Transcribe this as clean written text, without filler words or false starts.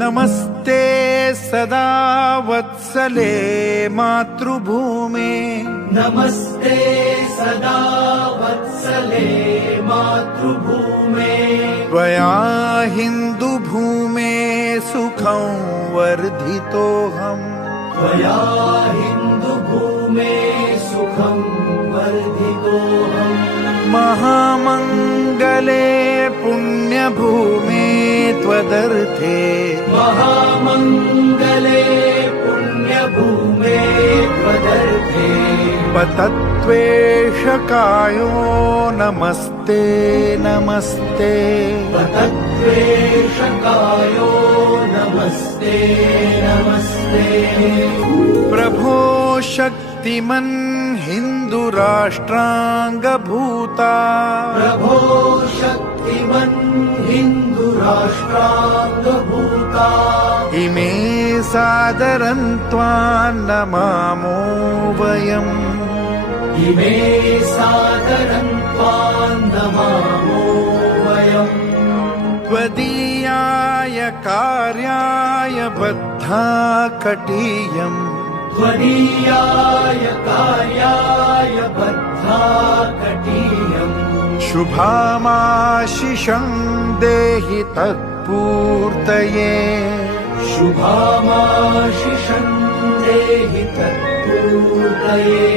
नमस्ते सदा वत्सले मातृभूमे नमस्ते सदा वत्सले मातृभूमे त्वया हिन्दुभूमे सुखं वर्धितोऽहम् त्वया हिन्दुभूमे सुखं वर्धितोऽहम् महामङ्गले पुण्यभूमे त्वदर्थे महामङ्गले पुण्यभूमे त्वदर्थे पतत्वेषकायो नमस्ते नमस्ते पतत्वेषकायो नमस्ते नमस्ते प्रभो शक्तिमन् हिन्दुराष्ट्राङ्गभूता प्रभो शक्तिमन् हिन्दुराष्ट्राङ्गभूता इमे सादरं त्वां नमामो वयम् इमे सादरं त्वां नमामो वयम् त्वदीयाय कार्याय बद्धा कटीयम् त्वदीयाय कार्याय बद्धा कटीयम् शुभामाशिषं देहि तत्पूर्तये शुभामाशिषं देहि तत्पूर्तये